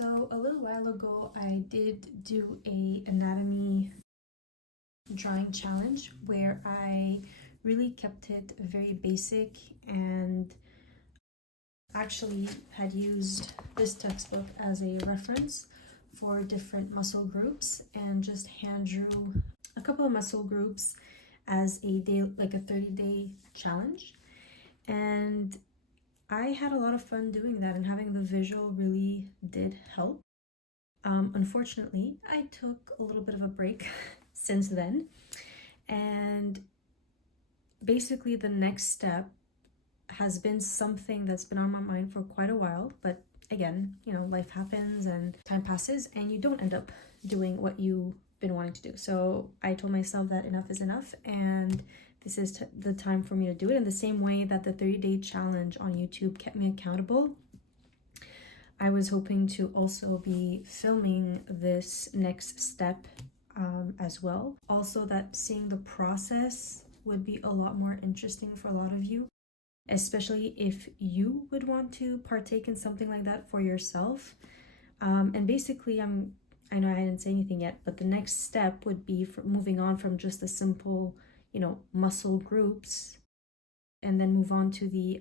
So a little while ago, I did do a anatomy drawing challenge where I really kept it very basic and actually had used this textbook as a reference for different muscle groups and just hand drew a couple of muscle groups as a day, like a 30-day challenge. And I had a lot of fun doing that, and having the visual really did help. Unfortunately, I took a little bit of a break since then, and basically the next step has been something that's been on my mind for quite a while, but again, life happens and time passes and you don't end up doing what you've been wanting to do. So I told myself that enough is enough, and this is the time for me to do it. In the same way that the 30-day challenge on YouTube kept me accountable, I was hoping to also be filming this next step as well. Also, that seeing the process would be a lot more interesting for a lot of you, especially if you would want to partake in something like that for yourself. And basically, I know I didn't say anything yet, but the next step would be for moving on from just the simple, muscle groups, and then move on to the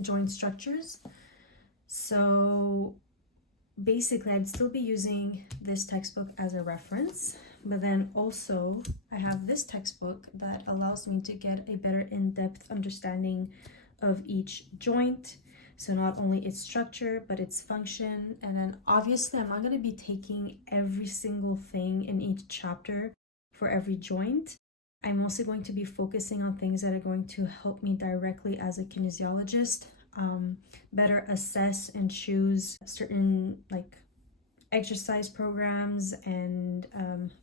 joint structures. So basically, I'd still be using this textbook as a reference, but then also I have this textbook that allows me to get a better in-depth understanding of each joint. So not only its structure, but its function. And then obviously I'm not going to be taking every single thing in each chapter for every joint. I'm mostly going to be focusing on things that are going to help me directly as a kinesiologist better assess and choose certain exercise programs and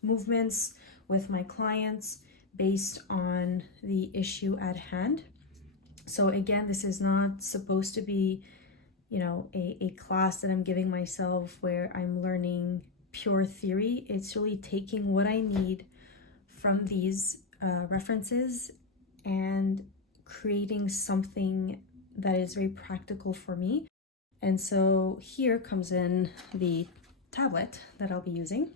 movements with my clients based on the issue at hand. So again, this is not supposed to be, a class that I'm giving myself where I'm learning pure theory. It's really taking what I need from these references and creating something that is very practical for me. And so here comes in the tablet that I'll be using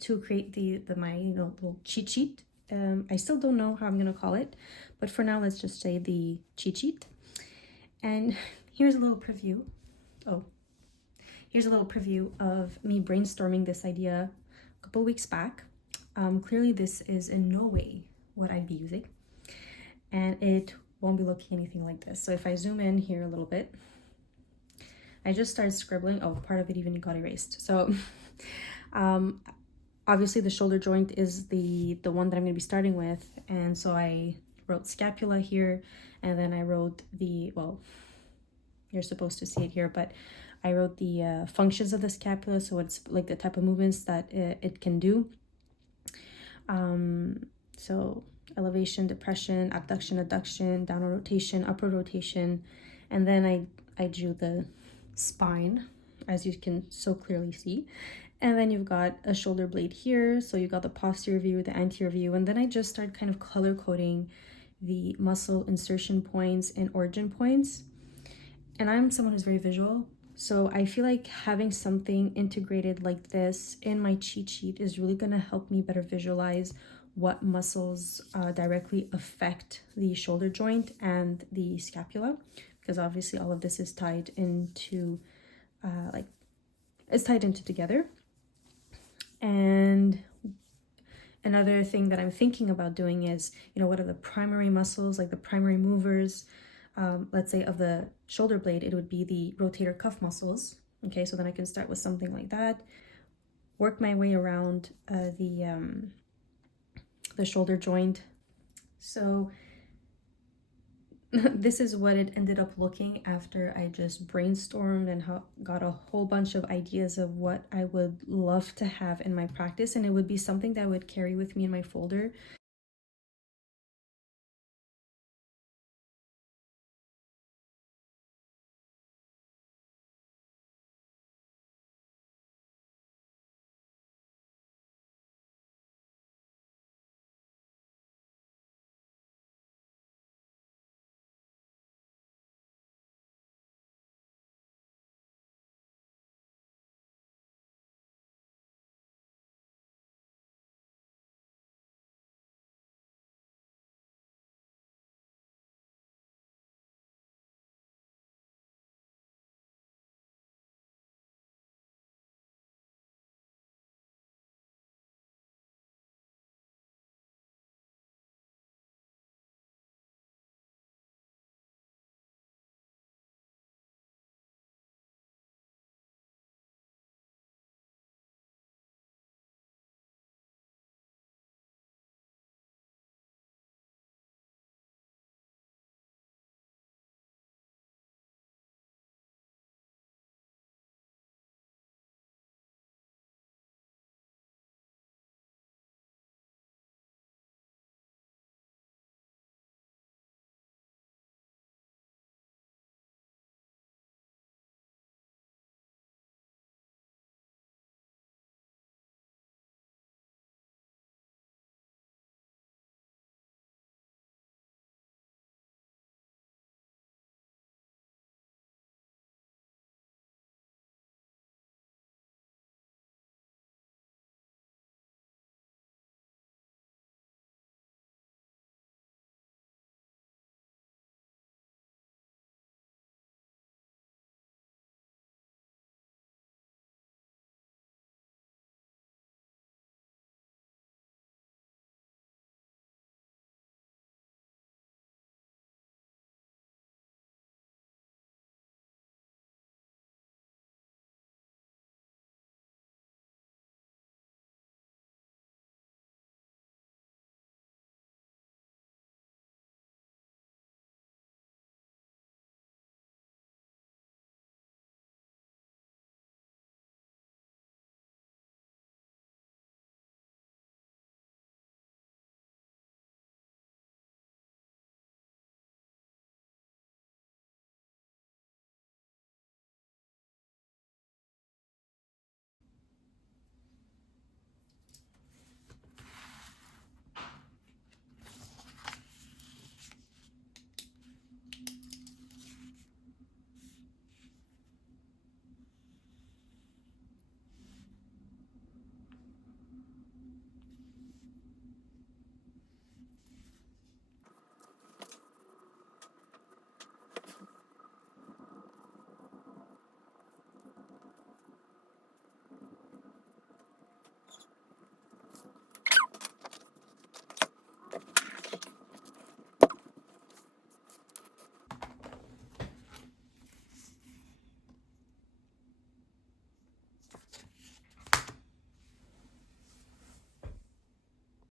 to create my little cheat sheet. I still don't know how I'm gonna call it, but for now let's just say the cheat sheet. And here's a little preview. Here's a little preview of me brainstorming this idea a couple weeks back. Clearly this is in no way what I'd be using, and it won't be looking anything like this. So if I zoom in here a little bit, I just started scribbling. Oh, part of it even got erased. So obviously the shoulder joint is the one that I'm going to be starting with. And so I wrote scapula here, and then I wrote you're supposed to see it here, but I wrote the functions of the scapula. So it's like the type of movements that it can do. So elevation, depression, abduction, adduction, downward rotation, upward rotation. And then I drew the spine, as you can so clearly see. And then you've got a shoulder blade here. So you've got the posterior view, the anterior view. And then I just started kind of color coding the muscle insertion points and origin points. And I'm someone who's very visual. So I feel like having something integrated like this in my cheat sheet is really going to help me better visualize what muscles directly affect the shoulder joint and the scapula, because obviously all of this is tied into together. And another thing that I'm thinking about doing is, what are the primary muscles, like the primary movers, let's say of the shoulder blade, it would be the rotator cuff muscles. Okay, so then I can start with something like that, work my way around the shoulder joint. So this is what it ended up looking after I just brainstormed and got a whole bunch of ideas of what I would love to have in my practice. And it would be something that I would carry with me in my folder